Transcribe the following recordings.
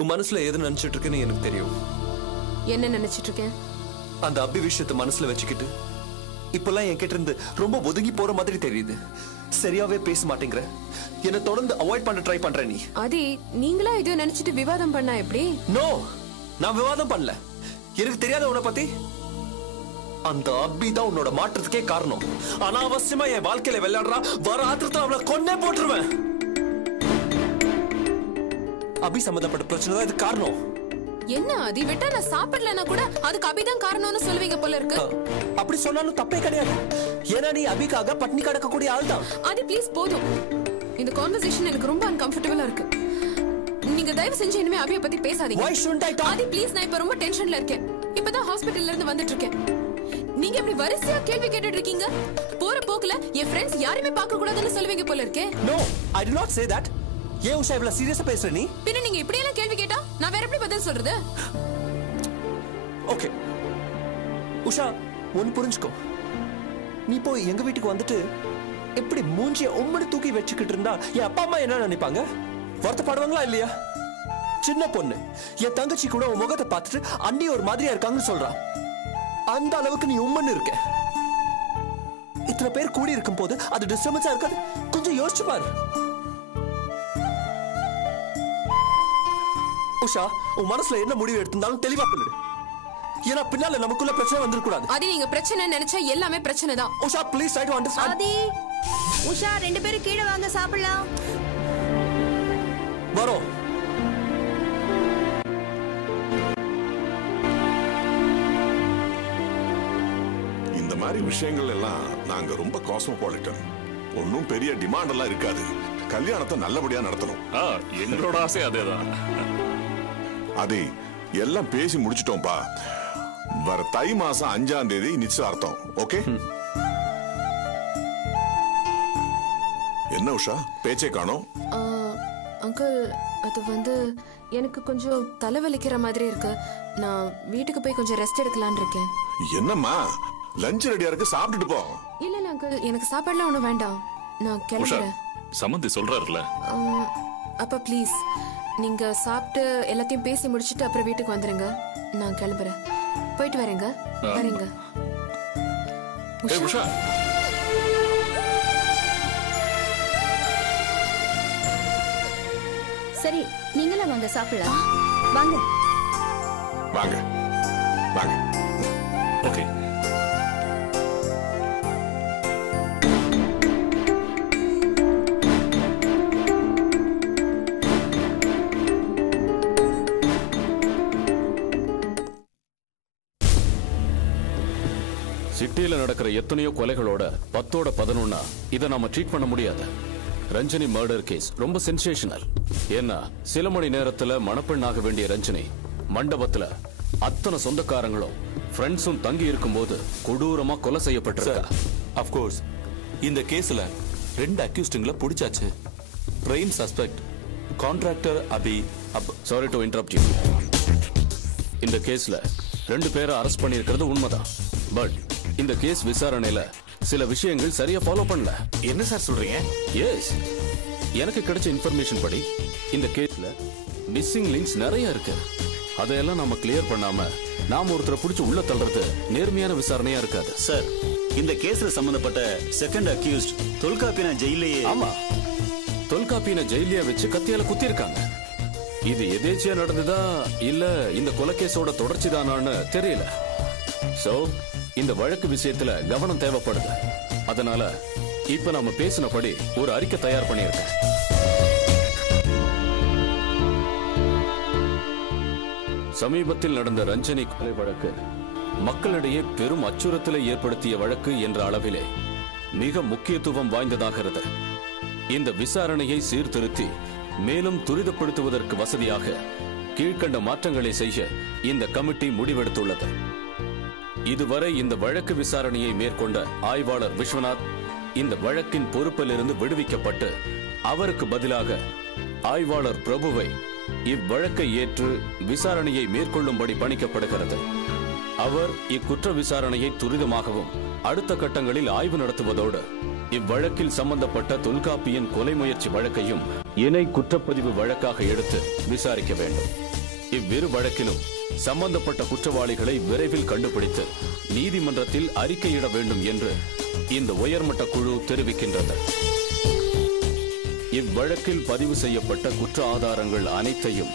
உன் மனசுல எது நினைச்சிட்டு இருக்குன்னு எனக்கு தெரியும். என்ன நினைச்சிட்டு இருக்கேன்? அந்த அபி விஷயத்தை மனசுல வச்சுக்கிட்டு இப்பெல்லாம் என்கிட்ட இருந்து ரொம்ப ஒதுங்கி போற மாதிரி தெரியுது. சரியாவே பேச மாட்டேங்கிற. என்ன தொடர்ந்து அவாய்ட் பண்ண ட்ரை பண்ற நீ. ஆதி, நீங்களா இதோ நினைச்சிட்டு விவாதம் பண்ணா எப்படி? நோ, நான் விவாதம் பண்ணல. எனக்கு தெரியாத உன்னை பத்தி. அந்த அபி தான் உன்னோட மாற்றத்துக்கே காரணம். அனாவசியமா என் வாழ்க்கையில விளையாடுறா. வர ஆத்திரத்துல அவளை கொன்னே போட்டுருவேன். அபி சம்பந்தப்பட்ட பிரச்சனை தான் இது காரணம். என்ன ஆதி, விட்டா நான் சாப்பிடலன்னா கூட அதுக்கு அபிதான் காரணம்னு சொல்லுவீங்க போல இருக்கு. அப்படி சொன்னாலும் தப்பே கிடையாது. ஏன்னா நீ அபிக்காக பட்னி கடக்கக்கூடிய ஆள் தான். ஆதி ப்ளீஸ் போதும். இந்த கான்வர்சேஷன் எனக்கு ரொம்ப அன்கம்ஃபர்டபிளா இருக்கு. நீங்க தயவு செஞ்சு இனிமே அபியை பத்தி பேசாதீங்க. Why shouldn't I talk? Aadhi please, நான் இப்ப ரொம்ப டென்ஷன்ல இருக்கேன். இப்பதான் ஹாஸ்பிடல்ல இருந்து வந்துட்டு இருக்கேன். நீங்க இப்படி வரிசையா கேள்வி கேட்டுட்டு இருக்கீங்க. போற போக்குல என் ஃப்ரெண்ட்ஸ் யாருமே பார்க்க கூடாதுன்னு சொல்லுவீங்க போல இருக்கே. No, I did not say that. ஏன் உஷா இவ்வளவு சீரியஸா பேசுற நீ? பின்ன நீங்க இப்படி எல்லாம் கேள்வி கேட்டா நான் வேற எப்படி பதில் சொல்றது? ஓகே உஷா, ஒன்னு புரிஞ்சுக்கோ. நீ போய் எங்க வீட்டுக்கு வந்துட்டு எப்படி மூஞ்சிய உம்மடி தூக்கி வச்சுக்கிட்டு இருந்தா என் அப்பா அம்மா என்ன நினைப்பாங்க? வருத்தப்படுவாங்களா இல்லையா? சின்ன பொண்ணு என் தங்கச்சி கூட உன் முகத்தை பார்த்துட்டு அண்ணி ஒரு மாதிரியா இருக்காங்கன்னு சொல்றா. அந்த அளவுக்கு நீ உம்மன்னு இருக்க. இத்தனை பேர் கூடி இருக்கும் போது அது டிஸ்டர்பன்ஸா இருக்காது? கொஞ்சம் யோசிச்சு பாரு. உஷா, உன் மனசுல என்ன முடிவு எடுத்திருந்தாலும் தெளிவா சொல்லிடு. ஏன்னா பின்னால நமக்குள்ள பிரச்சனை வந்துட கூடாது. ஆதி, நீங்க பிரச்சனை நினைச்சா எல்லாமே பிரச்சனை தான். Usha please try to understand. Aadhi, Usha ரெண்டு பேரும் கீழே வாங்க, சாப்பிடலாம். வரோம். இந்த மாதிரி விஷயங்கள் எல்லாம் நாங்க ரொம்ப காஸ்மோபாலிட்டன். ஒன்னும் பெரிய டிமாண்ட் எல்லாம் இருக்காது. கல்யாணத்தை நல்லபடியா நடத்தணும். எங்களோட ஆசை அதேதான். அதே எல்லாம் பேசி முடிச்சிட்டோம்பா. வர தை மாசம் 5ஆம் தேதி நிச்சயார்த்தம். ஓகே? என்ன உஷா பேச்சே காணோம்? அங்கிள், அது வந்து எனக்கு கொஞ்சம் தலைவலிக்கிற மாதிரி இருக்கு. நான் வீட்டுக்கு போய் கொஞ்சம் ரெஸ்ட் எடுக்கலாம்னு இருக்கேன். என்னம்மா, லஞ்ச் ரெடியா இருக்கு, சாப்பிட்டுட்டு போ. இல்ல இல்ல அங்கிள், எனக்கு சாப்பாடுலாம் ஒண்ணும் வேண்டாம். நான் கிளம்புறேன். சம்மந்தி சொல்றாருல. அப்பா ப்ளீஸ், நீங்க சாப்பிட்டு எல்லாத்தையும் பேசி முடிச்சிட்டு அப்புறம் வீட்டுக்கு வந்துருங்க. நான் கிளம்புறேன். போயிட்டு வரேங்க. வரேங்க. உஷா, சரி, நீங்களும் வாங்க, சாப்பிடலாம். வாங்க வாங்க வாங்க. ஓகே. சிட்டியில நடக்கிற எத்தனையோ கொலைகளோட 10ஓட 11 இதை நாம ட்ரீட் பண்ண முடியாது. ரஞ்சனி மர்டர் கேஸ் ரொம்ப சென்சேஷனல். ஏன்னா சில மணி நேரத்துல மணப்பெண் ஆக வேண்டிய ரஞ்சனி மண்டபத்துல அத்தனை சொந்தக்காரங்களும் ஃப்ரெண்ட்ஸும் தங்கி இருக்கும்போது கொடூரமா கொலை செய்யப்பட்டிருக்கா. ஆஃப் கோர்ஸ் இந்த கேஸ்ல 2 அக்யூஸ்டுங்களை பிடிச்சாச்சு. Prime suspect contractor Abhi. Sorry to interrupt you. இந்த கேஸ்ல 2 பேரை அரெஸ்ட் பண்ணியிருக்கிறது உண்மைதான். பட் இந்த கேஸ் விசாரணையில சில விஷயங்கள் சரியா ஃபாலோ பண்ணல. என்ன சார் சொல்றீங்க? எஸ், எனக்கு கிடைச்ச இன்ஃபர்மேஷன் படி இந்த கேஸ்ல மிஸ்ஸிங் லிங்க்ஸ் நிறைய இருக்கு. அதையெல்லாம் நாம கிளியர் பண்ணாம நாம ஒருத்தரை பிடிச்சு உள்ள தள்ளுறது நேர்மையான விசாரணையா இருக்காது. சார், இந்த கேஸ்ல சம்பந்தப்பட்ட செகண்ட் அக்யூஸ்ட் தொல்காப்பியன ஜெயிலையே. ஆமா, தொல்காப்பியன ஜெயிலியா வச்சு கத்தியால குத்தி இருக்காங்க. இது எதேச்சியா நடந்ததா இல்ல இந்த கொலைகேஸோட தொடர்ச்சி தானான்னு தெரியல. சோ இந்த வழக்கு விஷயத்துல கவனம் தேவைப்படுது. அதனால இப்ப நாம பேசினபடி ஒரு அறிக்கை தயார் பண்ணியிருக்கேன். சமீபத்தில் நடந்த ரஞ்சனி கொலை வழக்கு மக்களிடையே பெரும் அச்சுறுத்தலை ஏற்படுத்திய வழக்கு என்ற அளவிலே மிக முக்கியத்துவம் வாய்ந்ததாகிறது. இந்த விசாரணையை சீர்திருத்தி மேலும் துரிதப்படுத்துவதற்கு வசதியாக கீழ்கண்ட மாற்றங்களை செய்ய இந்த கமிட்டி முடிவெடுத்துள்ளது. இதுவரை இந்த வழக்கு விசாரணையை மேற்கொண்ட ஆய்வாளர் விஸ்வநாத் இந்த வழக்கின் பொறுப்பிலிருந்து விடுவிக்கப்பட்டு அவருக்கு பதிலாக ஆய்வாளர் பிரபுவை இவ்வழக்கை ஏற்று விசாரணையை மேற்கொள்ளும்படி பணிக்கப்படுகிறது. அவர் இக்குற்ற விசாரணையை துரிதமாகவும் அடுத்த கட்டங்களில் ஆய்வு நடத்துவதோடு இவ்வழக்கில் சம்பந்தப்பட்ட தொல்காப்பியன் கொலை முயற்சி வழக்கையும் இணை குற்றப்பதிவு வழக்காக எடுத்து விசாரிக்க வேண்டும். இவ்விரு வழக்கிலும் சம்பந்தப்பட்ட குற்றவாளிகளை விரைவில் கண்டுபிடித்து நீதிமன்றத்தில் அறிக்கையிட வேண்டும் என்று இந்த உயர்மட்ட குழு தெரிவிக்கின்றது. இவ்வழக்கில் பதிவு செய்யப்பட்ட குற்ற ஆதாரங்கள் அனைத்தையும்,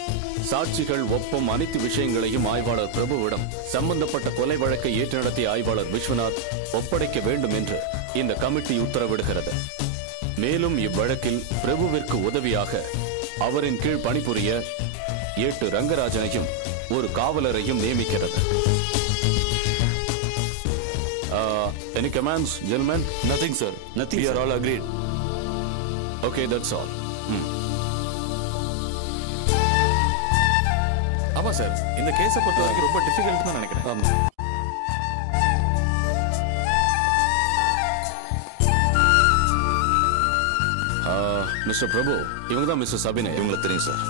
சாட்சிகள், ஒப்பம், அனைத்து விஷயங்களையும் ஆய்வாளர் பிரபுவிடம் சம்பந்தப்பட்ட கொலை வழக்கை ஏற்று நடத்திய ஆய்வாளர் விஸ்வநாத் ஒப்படைக்க வேண்டும் என்று இந்த கமிட்டி உத்தரவிடுகிறது. மேலும் இவ்வழக்கில் பிரபுவிற்கு உதவியாக அவரின் கீழ் பணிபுரிய 8 ரங்கராஜனையும் ஒரு காவலரையும் நியமிக்கிறது. Any commands, gentlemen? Nothing, sir. Nothing, We sir. are all agreed. Okay, that's all. ஆமா சார், இந்த கேஸை பொறுத்த வரைக்கும் ரொம்ப டிஃபிகல்ட் தான் நினைக்கிறேன். ஆமா. மிஸ்டர் பிரபு, இவங்க தான் மிஸ்டர் அபிநய். இவங்களை தெரியும் சார்.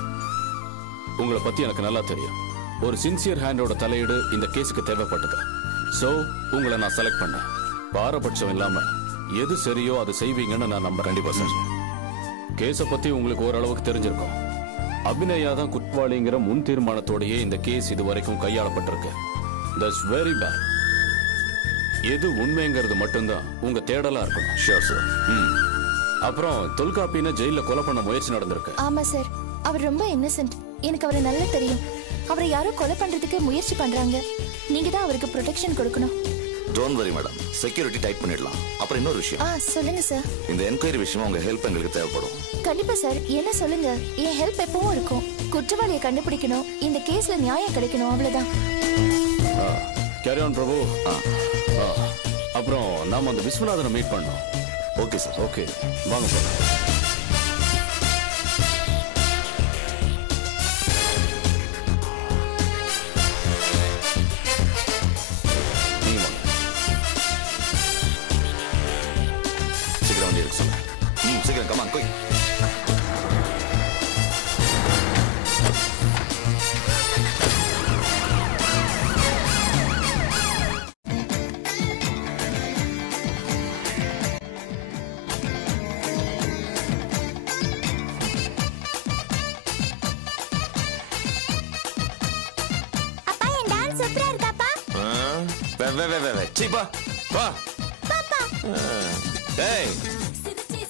உங்களை பத்தி எனக்கு நல்லா தெரியும். ஒரு சின்சியர் ஹேண்டோட தலையீடு இந்த கேஸுக்கு தேவைப்பட்டது. சோ உங்களை நான் செலக்ட் பண்ணேன். பாரபட்சம் இல்லாம எது சரியோ அது செய்வீங்கன்னு நான் நம்புறேன். கண்டிப்பா சார். கேஸை பத்தி உங்களுக்கு ஓரளவுக்கு தெரிஞ்சிருக்கும். அபிநயா தான் குற்றவாளிங்கிற முன் தீர்மானத்தோடையே இந்த கேஸ் இதுவரைக்கும் கையாளப்பட்டிருக்கு. That's very bad. எது உண்மைங்கிறது மட்டும்தான் உங்க தேடலா இருக்கணும். Sure sir. அப்புறம் தொல்காப்பின ஜெயில கொலை பண்ண முயற்சி நடந்திருக்கு. ஆமா சார், அவர் ரொம்ப இன்னசென்ட். எனக்கு அவரை நல்லா தெரியும். அவரை யாரோ கொலை பண்றதுக்கு முயற்சி பண்றாங்க. நீங்க தான் அவருக்கு ப்ரொடெக்ஷன் கொடுக்கணும். Don't worry madam, security tight பண்ணிடலாம். அப்புறம் இன்னொரு விஷயம். சொல்லுங்க சார். இந்த என்கொயரி விஷயமா உங்க ஹெல்ப் எங்களுக்கு தேவைப்படும். கண்டிப்பா சார், என்ன சொல்லுங்க. என் ஹெல்ப் எப்பவும் இருக்கும். குற்றவாளியை கண்டுபிடிக்கணும், இந்த கேஸ்ல நியாயம் கிடைக்கணும், அவ்வளவுதான். கேரி ஆன் பிரபு. அப்புறம் நாம அந்த விஸ்வநாதனை மீட் பண்ணோம். Okay sir. ஓகே, வாங்க சார். நீங்க வாங்க. சீக்கிரம் வண்டி எடுக்க சொல்லுங்க. சீக்கிரம் கமான் போய்.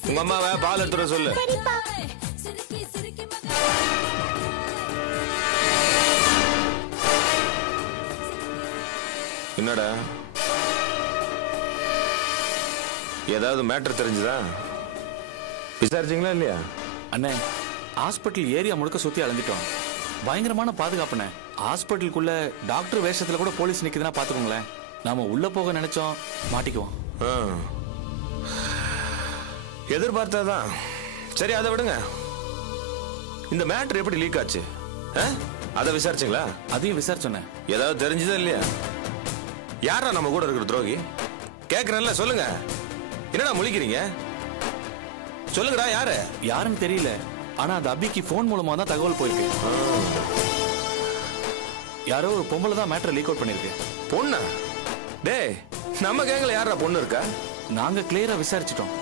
உங்க அம்மாவை பால் எடுத்துட சொல்லு. என்னடா, ஏதாவது மேட்டர் தெரிஞ்சுதா? விசாரிச்சீங்களா இல்லையா? அண்ணே, ஹாஸ்பிட்டல் ஏரியா முழுக்க சுத்தி அலைஞ்சிட்டோம். பயங்கரமான பாதுகாப்புண்ணே. ஹாஸ்பிட்டலுக்குள்ள டாக்டர் வேஷத்துல கூட போலீஸ் நிக்குதுன்னா பாத்துக்கோங்களேன். நாம உள்ள போக நினைச்சோம், மாட்டிக்குவோம். எதிர்பார்த்ததான். சரி, அதை விடுங்க. இந்த மேட்டர் எப்படி லீக் ஆச்சு? அதை விசாரிச்சீங்களா? அதையும் விசாரிச்சோன்னே. ஏதாவது தெரிஞ்சதா இல்லையா? யாரா நம்ம கூட இருக்கிற துரோகி? கேக்குறேன்ல, சொல்லுங்க. என்னடா முழிக்கிறீங்க? சொல்லுங்கடா, யாரு? யாருன்னு தெரியல. ஆனா அந்த அபிக்கு போன் மூலமா தான் தகவல் போயிருக்கு. யாரோ ஒரு பொம்பளை தான் மேட்டர் லீக் அவுட் பண்ணிருக்கு. பொண்ணா? டேய், நம்ம கேங்ல யாரா பொண்ணு இருக்கா? நாங்க கிளியரா விசாரிச்சிட்டோம்.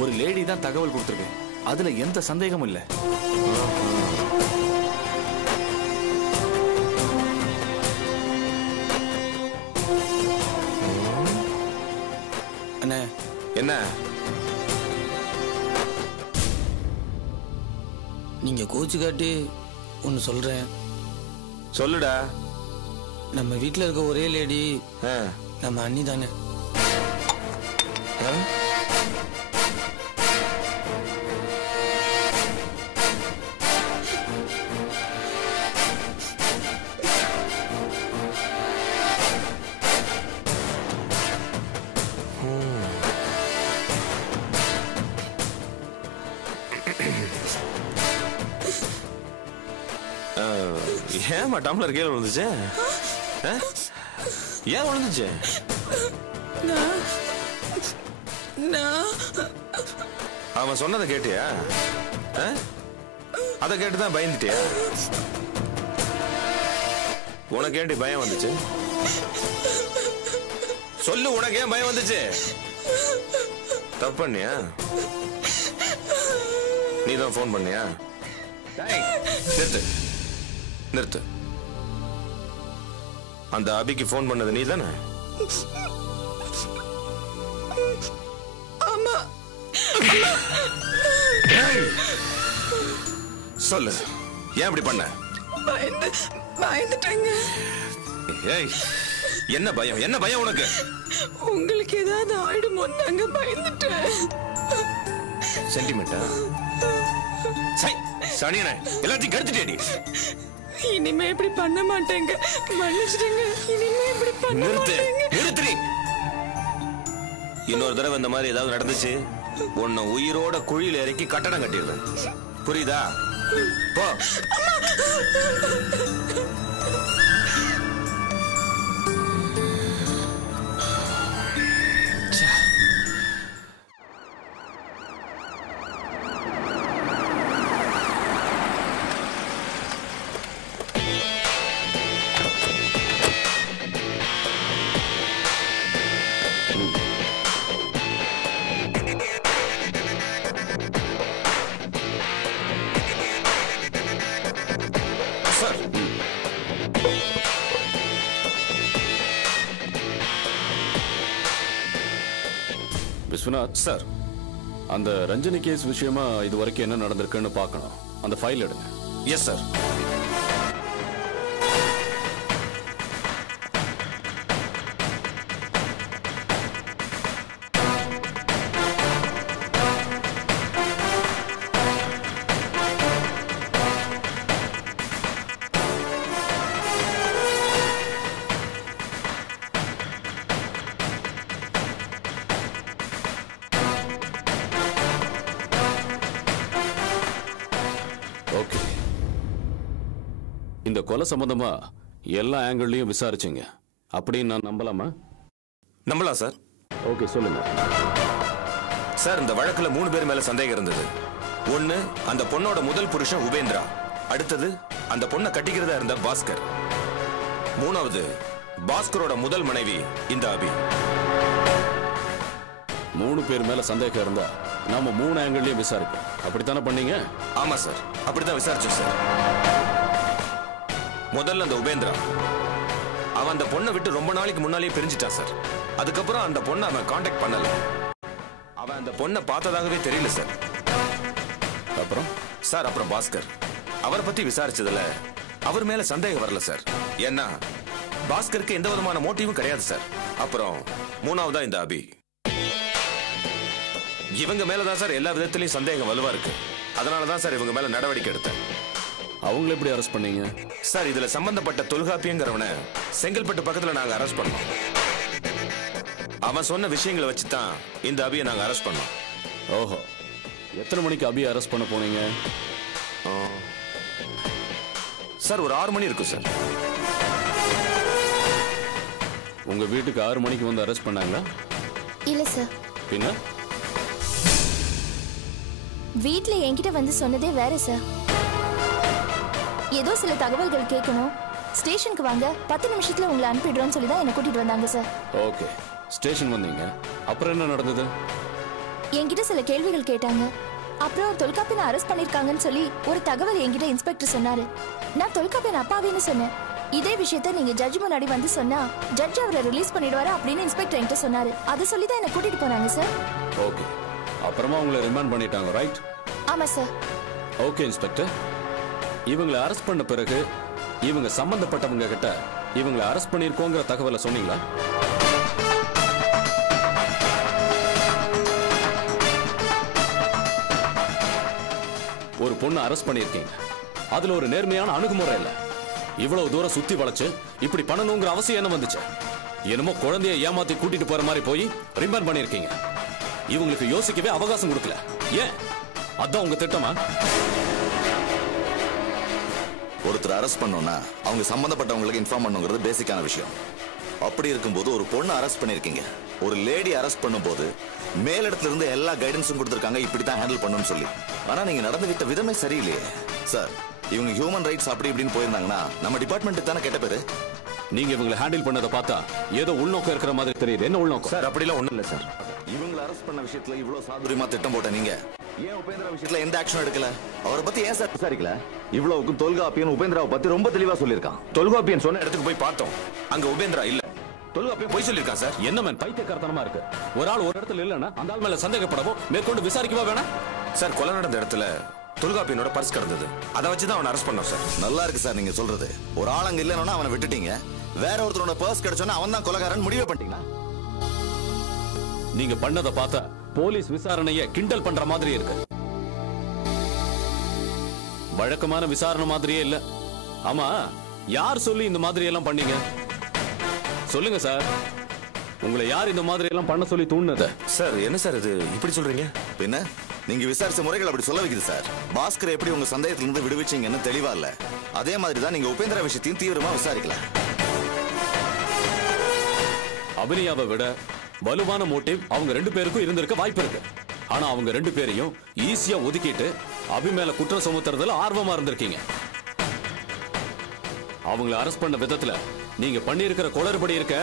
ஒரு லேடி தான் தகவல் கொடுத்திருக்கு. அதுல எந்த சந்தேகமும் இல்ல. அண்ணே. என்ன? நீங்க கோச்சு காட்டி ஒன்னு சொல்றேன். சொல்லுடா. நம்ம வீட்டுல இருக்க ஒரே லேடி நம்ம அண்ணி தானே. ஏமா டம்ளர் கீழே விழுந்துச்சு? ஏன் விழுந்துச்சு? அவன் சொன்னதை கேட்டியா? அதை கேட்டுதான் பயந்துட்டியா? உனக்கு ஏண்டி பயம் வந்துச்சு? சொல்லு, உனக்கு ஏன் பயம் வந்துச்சு? தப்பு பண்ணியா? நீதான் போன் பண்ணியா? நிறுத்து நிறுத்து. அந்த அபிக்கு ஃபோன் பண்ணது நீ தானே? ஆமா. சொல்லு, ஏன் இப்படி பண்ண? பயந்துட்டேங்க. ஏய், என்ன பயம்? என்ன பயம் உனக்கு? உங்களுக்கு ஏதாவது ஆயிடுமோன்னு தாங்க பயந்துட்டேன். சென்டிமெண்டா? சனியனே, எல்லாத்தையும் கருத்துட்டேடி. இனிமே இப்படி பண்ண மாட்டேங்க. மன்னிச்சிடுங்க. இனிமே இப்படி பண்ண மாட்டேங்க. நிறுத்து. இன்னொரு தடவை இந்த மாதிரி ஏதாவது நடந்துச்சு, உன்னை உயிரோட குழியில இறக்கி கட்டடம் கட்டிடுறேன். புரியுதா? போ. விஸ்வநாத் சார், அந்த ரஞ்சனி கேஸ் விஷயமா இது வரைக்கும் என்ன நடந்திருக்குன்னு பார்க்கணும். அந்த ஃபைல் எடுங்க. Yes sir. ஓகே, இந்த கொலை சம்பந்தமா எல்லா ஆங்கிள்லயும் விசாரிச்சீங்க அப்படின்னு நான் நம்பலாமா? நம்பலாம் சார். ஓகே, சொல்லுங்க சார். இந்த வழக்குல 3 பேர் மேல சந்தேகம் இருந்தது. ஒன்னு, அந்த பொண்ணோட முதல் புருஷன் உபேந்திரா. அடுத்தது, அந்த பொண்ணை கட்டிக்கிறதா இருந்த பாஸ்கர். மூணாவது, பாஸ்கரோட முதல் மனைவி இந்த அபி. 3 பேர் மேல சந்தேகம் இருந்தா நாம 3 ஆங்கிள்லயும் விசாரிப்போம். அப்படித்தானே பண்ணீங்க? ஆமா சார், அப்படித்தான் விசாரிச்சோம் சார். முதல்ல அந்த உபேந்திரா, அவன் அந்த பொண்ணை விட்டு ரொம்ப நாளைக்கு முன்னாலேயே பிரிஞ்சிட்டான் சார். அதுக்கப்புறம் அந்த பொண்ணை அவன் காண்டாக்ட் பண்ணல. அவன் அந்த பொண்ணை பார்த்ததாகவே தெரியல சார். அப்புறம் சார், அப்புறம் பாஸ்கர், அவரை பத்தி விசாரிச்சதுல அவர் மேல சந்தேகம் வரல சார். ஏன்னா பாஸ்கருக்கு எந்த விதமான மோட்டிவும் கிடையாது சார். அப்புறம் மூணாவதா இந்த அபி. இவங்க மேலதான் சார் எல்லா விதத்திலையும் சந்தேகம் வலுவா இருக்கு. அதனாலதான் சார் இவங்க மேல நடவடிக்கை எடுத்தேன். அவங்களை எப்படி அரெஸ்ட் பண்ணீங்க? சார், இதுல சம்பந்தப்பட்ட தொல்காப்பியங்கிறவனை செங்கல்பட்டு பக்கத்துல நாங்க அரெஸ்ட் பண்ணோம். அவன் சொன்ன விஷயங்களை வச்சுதான் இந்த அபியை நாங்க அரெஸ்ட் பண்ணோம். ஓஹோ, எத்தனை மணிக்கு அபியை அரெஸ்ட் பண்ண போனீங்க? சார், ஒரு 6 மணி இருக்கும் சார். உங்க வீட்டுக்கு 6 மணிக்கு வந்து அரெஸ்ட் பண்ணாங்களா? இல்ல சார். பின்ன வீட்ல என்கிட்ட வந்து சொன்னதே வேற சார். ஏதோ சில தகவல்கள் கேட்கணும், ஸ்டேஷனுக்கு வாங்க, 10 நிமிஷத்துல உங்களை அனுப்பிடுறோம்னு சொல்லி தான் என்ன கூட்டிட்டு வந்தாங்க சார். ஓகே, ஸ்டேஷன் வந்தீங்க. அப்புறம் என்ன நடந்தது? என்கிட்ட சில கேள்விகள் கேட்டாங்க. அப்புறம் தொல்காப்பியனை அரெஸ்ட் பண்ணிருக்காங்கன்னு சொல்லி ஒரு தகவல் என்கிட்ட இன்ஸ்பெக்டர் சொன்னாரு. நான் தொல்காப்பியன் அப்பாவின்னு சொன்னேன். இதே விஷயத்த நீங்க ஜட்ஜ் முன்னாடி வந்து சொன்னா ஜட்ஜ் அவரை ரிலீஸ் பண்ணிடுவாரு அப்படின்னு இன்ஸ்பெக்டர் என்கிட்ட சொன்னாரு. அதை சொல்லி தான் என்ன கூட்டிட்டு போனாங்க சார். ஓகே, அப்புறமா உங்களை ரிமாண்ட் பண்ணிட்டாங்க, ரைட்? ஆமா சார். ஓகே இன்ஸ்பெக்டர், இவங்களை அரெஸ்ட் பண்ண பிறகு இவங்க சம்பந்தப்பட்டவங்க கிட்ட இவங்களை அரெஸ்ட் பண்ணிருக்கோங்கிற தகவலை சொன்னீங்களா? ஒரு பொண்ணு அரெஸ்ட் பண்ணிருக்கீங்க, அதுல ஒரு நேர்மையான அணுகுமுறை இல்ல. இவ்வளவு தூரம் சுத்தி வளைச்சு இப்படி பண்ணணுங்கிற அவசியம் என்ன வந்துச்சு? என்னமோ குழந்தைய ஏமாத்தி கூட்டிட்டு போற மாதிரி போய் ரிமாண்ட் பண்ணிருக்கீங்க. இவங்களுக்கு யோசிக்கவே அவகாசம் கொடுக்கல. ஏன்? அதான் உங்க திட்டமா? ஒருத்தர் அரெஸ்ட் பண்ணோம்னா அவங்க சம்பந்தப்பட்டவங்களுக்கு இன்ஃபார்ம் பண்ணுங்கிறது பேசிக்கான விஷயம். அப்படி இருக்கும்போது ஒரு பொண்ணு அரெஸ்ட் பண்ணிருக்கீங்க. ஒரு லேடி அரெஸ்ட் பண்ணும்போது மேலிடத்துல இருந்து எல்லா கைடன்ஸும் கொடுத்துருக்காங்க, இப்படித்தான் ஹேண்டில் பண்ணணும்னு சொல்லி. ஆனா நீங்க நடந்துகிட்ட விதமே சரியில்லையே சார். இவங்க ஹியூமன் ரைட்ஸ் அப்படி இப்படின்னு போயிருந்தாங்கன்னா நம்ம டிபார்ட்மெண்ட்டுக்கு தானே கெட்ட பேரு. நீங்க இவங்களை ஹேண்டில் பண்ணதை பார்த்தா ஏதோ உள்நோக்கம் இருக்கிற மாதிரி தெரியுது. என்ன உள்நோக்கம்? சார், அப்படிலாம் ஒண்ணும் இல்ல சார். இவங்களை அரெஸ்ட் பண்ண விஷயத்துல இவ்வளவு சாதுரியமா திட்டம் போட்ட நீங்க ஏன் உபேந்திரா விஷயத்துல எந்த ஆக்ஷன் எடுக்கல? அவரை பத்தி ஏன் சார் விசாரிக்கல? இவ்வளவுக்கும் தொல்காப்பியன் உபேந்திராவை பத்தி ரொம்ப தெளிவா சொல்லியிருக்கான். தொல்காப்பியன் சொன்ன இடத்துக்கு போய் பார்த்தோம், அங்க உபேந்திரா இல்ல. தொல்காப்பியன் போய் சொல்லியிருக்கான் சார். என்ன மேன் பைத்தியக்காரத்தனமா இருக்கு? ஒரு ஆள் ஒரு இடத்துல இல்லைன்னா அந்த ஆள் மேல சந்தேகப்படவோ மேற்கொண்டு விசாரிக்கவோ வேணாம். சார், கொலை நடந்த இடத்துல தொல்காப்பியனோட பர்ஸ் கிடந்தது. அதை வச்சுதான் அவனை அரெஸ்ட் பண்ணோம் சார். நல்லா இருக்கு சார் நீங்க சொல்றது. ஒரு ஆள் அங்க இல்லைன்னா அவனை விட்டுட்டீங்க, வேற ஒருத்தரோட பர்ஸ் கிடைச்சோன்னா அவன் தான் கொலைகாரன் முடிவே பண்ணிட்டீங்களா? நீங்க பண்ணதை பார்த்தா போலீஸ் விசாரணையை கிண்டல் பண்ற மாதிரி இருக்கு. வழக்கமான விசாரணை மாதிரியே இல்ல. ஆமா, யார் சொல்லி இந்த மாதிரி எல்லாம் பண்ணீங்க? சொல்லுங்க சார், உங்களை யார் இந்த மாதிரி எல்லாம் பண்ண சொல்லி தூண்டுனது? சார், என்ன சார் இது இப்படி சொல்றீங்க? பின்ன நீங்க விசாரிச்ச முறைகள் அப்படி சொல்ல வைக்குது சார். பாஸ்கர் எப்படி உங்க சந்தேகத்திலிருந்து விடுவிச்சீங்கன்னு தெளிவா இல்ல. அதே மாதிரி தான் நீங்க உபேந்திரா விஷயத்தையும் தீவிரமா விசாரிக்கல. அபிநயாவை விட வலுவான மோட்டிவ் அவங்க 2 பேருக்கும் இருந்திருக்க வாய்ப்பு இருக்கு. ஆனா அவங்க 2 பேரையும் ஈஸியா ஒதுக்கிட்டு அபி மேல குற்றம் சுமத்துறதுல ஆர்வமா இருந்திருக்கீங்க. அவங்கள அரெஸ்ட் பண்ண விதத்துல நீங்க பண்ணியிருக்கிற குளறுபடி இருக்க,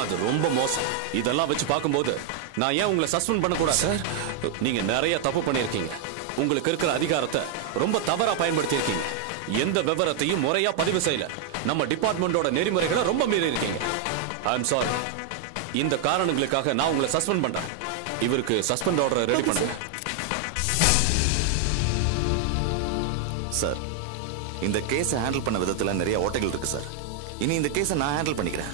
அது ரொம்ப மோசம். இதெல்லாம் வச்சு பார்க்கும்போது நான் ஏன் உங்களை சஸ்பெண்ட் பண்ணக்கூடாது? சார், நீங்க நிறைய தப்பு பண்ணிருக்கீங்க. உங்களுக்கு இருக்கிற அதிகாரத்தை ரொம்ப தவறா பயன்படுத்தி இருக்கீங்க. எந்த விவரத்தையும் முறையா பதிவு செய்யல. நம்ம டிபார்ட்மெண்டோட நெறிமுறைகளை ரொம்ப மீறி இருக்கீங்க. ஐ அம் சாரி. இந்த காரணங்களுக்காக நான் உங்களை சஸ்பெண்ட் பண்றேன். இவருக்கு சஸ்பெண்ட் ஆர்டர் ரெடி பண்ணுங்க. சார், இந்த கேஸை ஹேண்டில் பண்ண விதத்துல நிறைய ஓட்டைகள் இருக்கு சார். இனி இந்த கேஸை நான் ஹேண்டில் பண்ணிக்கிறேன்.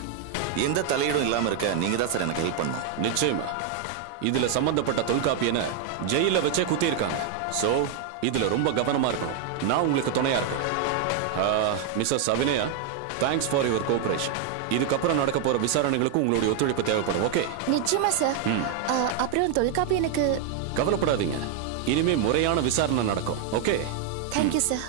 எந்த தலையீடும் இல்லாம இருக்க நீங்க தான் சார் எனக்கு ஹெல்ப் பண்ணணும். நிச்சயமா. இதுல சம்பந்தப்பட்ட தொல்காப்பியனை ஜெயில வச்சே குத்தி இருக்காங்க. சோ இதுல ரொம்ப கவனமா இருக்கணும். நான் உங்களுக்கு துணையா இருக்கேன். Mrs Abhinaya, thanks for your cooperation. இதுக்கப்புறம் நடக்க போற விசாரணைகளுக்கு உங்களுடைய ஒத்துழைப்பு தேவைப்படும். ஓகே? நிச்சயமா சார். அப்புறம் தொல்காப்பியனுக்கு கவலைப்படாதீங்க, இனிமே முறையான விசாரணை நடக்கும். ஓகே? Thank you sir.